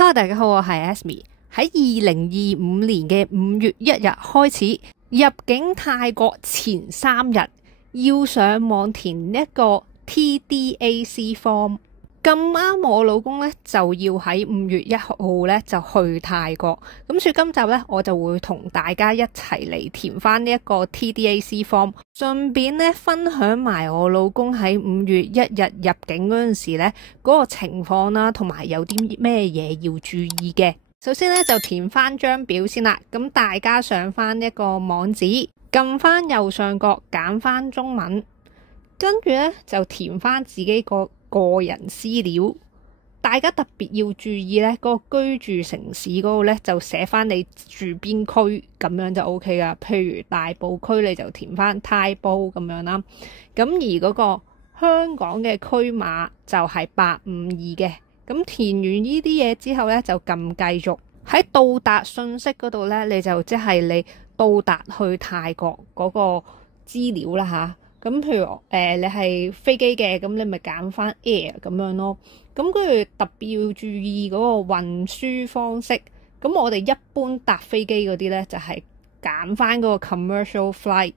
Hello， 大家好，我係 Asmi。喺2025年嘅5月1日開始，入境泰國前3日要上網填一個 TDAC form。咁啱我老公咧就要喺5月1號咧就去泰國，咁所以今集咧我就會同大家一齊嚟填翻呢一個 TDAC form， 順便咧分享埋我老公喺5月1日入境嗰陣時咧嗰個情況啦，同埋有啲咩嘢要注意嘅。首先咧就填翻張表先啦，咁大家上翻一個網址，撳翻右上角揀翻中文，跟住咧就填翻自己個人私料。大家特別要注意咧，嗰個居住城市嗰度咧就寫翻你住邊區，咁樣就 OK 噶。譬如大埔區你就填翻泰埔咁樣啦。咁而嗰個香港嘅區碼就係852嘅。咁填完呢啲嘢之後咧就撳繼續。喺到達信息嗰度咧，你就即係你到達去泰國嗰個資料啦吓。咁譬如你係飛機嘅，咁你咪揀翻 air 咁樣咯。咁跟住特別要注意嗰個運輸方式。咁我哋一般搭飛機嗰啲咧，就係揀翻嗰個 commercial flight。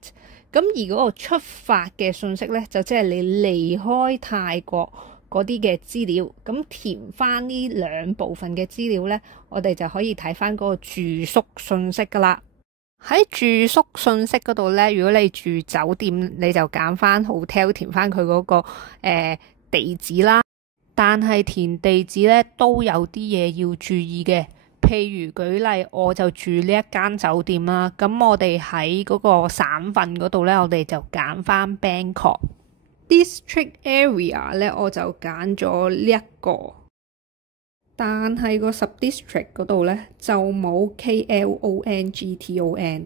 咁而嗰個出發嘅信息咧，就即係你離開泰國嗰啲嘅資料。咁填翻呢兩部分嘅資料咧，我哋就可以睇翻嗰個住宿信息噶啦。喺住宿信息嗰度咧，如果你住酒店，你就揀翻 hotel 填翻佢嗰個地址啦。但係填地址咧都有啲嘢要注意嘅，譬如舉例，我就住呢一間酒店啦。咁我哋喺嗰個省份嗰度咧，我哋就揀翻 Bangkok District Area 咧，我就揀咗呢一個。但係個 subdistrict 嗰度咧就冇 KLONGTON，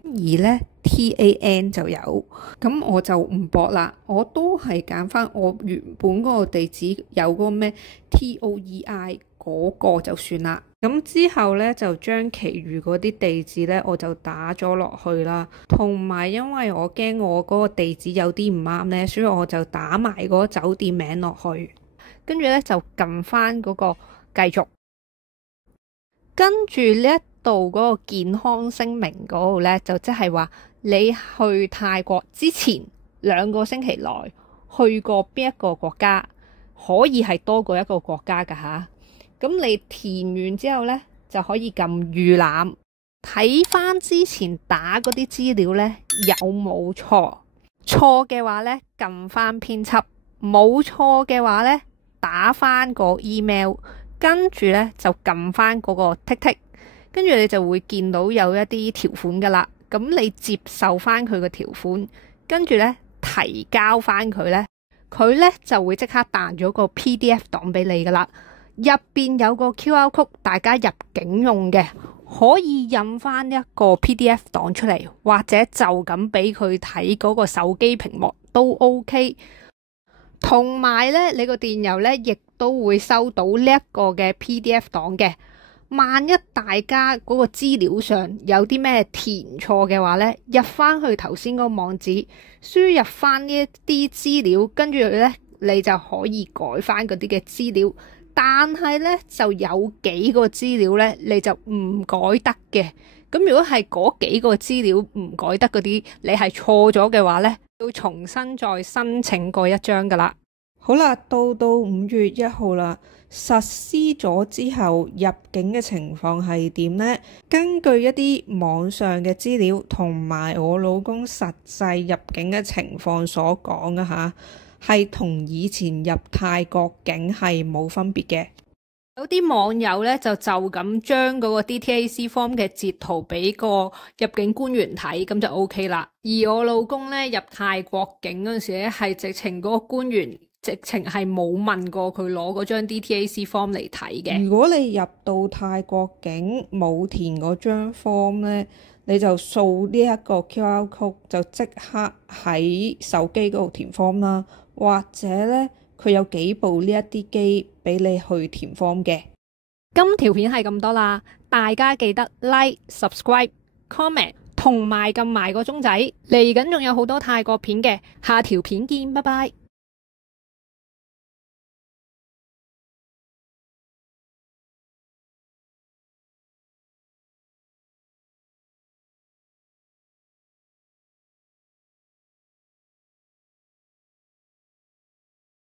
而咧 TAN 就有。咁我就唔駁啦，我都係揀翻我原本嗰個地址有嗰個咩 TOEI 嗰個就算啦。咁之後咧就將其餘嗰啲地址咧我就打咗落去啦。同埋因為我驚我嗰個地址有啲唔啱咧，所以我就打埋嗰個酒店名落去，跟住咧就撳翻嗰個繼續。跟住呢一度嗰個健康聲明嗰度咧，就即係話你去泰國之前2個星期內去過邊一個國家，可以係多過一個國家噶吓。咁你填完之後咧，就可以撳預覽，睇翻之前打嗰啲資料咧有冇錯。錯嘅話咧撳翻編輯，冇錯嘅話咧打翻個 email。跟住咧就撳翻嗰個剔剔，跟住你就會見到有一啲條款噶啦。咁你接受翻佢個條款，跟住咧提交翻佢咧，佢咧就會即刻彈咗個 PDF 檔俾你噶啦。入邊有個 QR code， 大家入境用嘅，可以印翻一個 PDF 檔出嚟，或者就咁俾佢睇嗰個手機屏幕都 OK。同埋咧，你個電郵咧亦都會收到呢一個嘅 PDF 檔嘅。萬一大家嗰個資料上有啲咩填錯嘅話咧，入翻去頭先嗰個網址，輸入翻呢一啲資料，跟住咧你就可以改翻嗰啲嘅資料。但係咧就有幾個資料咧你就唔改得嘅。咁如果係嗰幾個資料唔改得嗰啲，你係錯咗嘅話咧，要重新再申請過一張噶啦。好啦，到5月1號啦，實施咗之後入境嘅情況係點呢？根據一啲網上嘅資料同埋我老公實際入境嘅情況所講嘅吓，係同以前入泰國境係冇分別嘅。有啲網友咧就咁將嗰個 DTAC form 嘅截圖俾個入境官員睇，咁就 OK 啦。而我老公咧入泰國境嗰陣時咧，係直情嗰個官員直情係冇問過佢攞嗰張 DTAC form 嚟睇嘅。如果你入到泰國境冇填嗰張 form 咧，你就掃呢一個 QR code 就即刻喺手機嗰度填 form 啦，或者咧佢有幾部呢一啲機俾你去填 form 嘅。今條片係咁多啦，大家記得 like、subscribe、comment 同埋撳埋個鐘仔。嚟緊仲有好多泰國片嘅，下條片見，拜拜。